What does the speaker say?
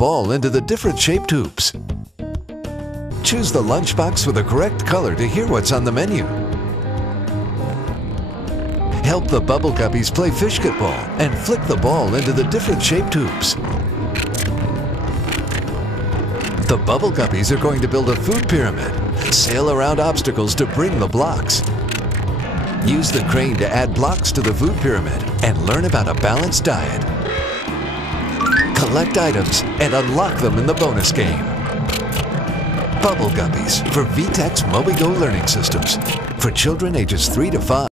ball into the different shaped hoops. Choose the lunchbox with the correct color to hear what's on the menu. Help the Bubble Guppies play fishketball and flick the ball into the different shaped hoops. The Bubble Guppies are going to build a food pyramid, sail around obstacles to bring the blocks. Use the crane to add blocks to the food pyramid and learn about a balanced diet. Collect items and unlock them in the bonus game. Bubble Guppies for VTech's Mobigo Learning Systems for children ages 3 to 5.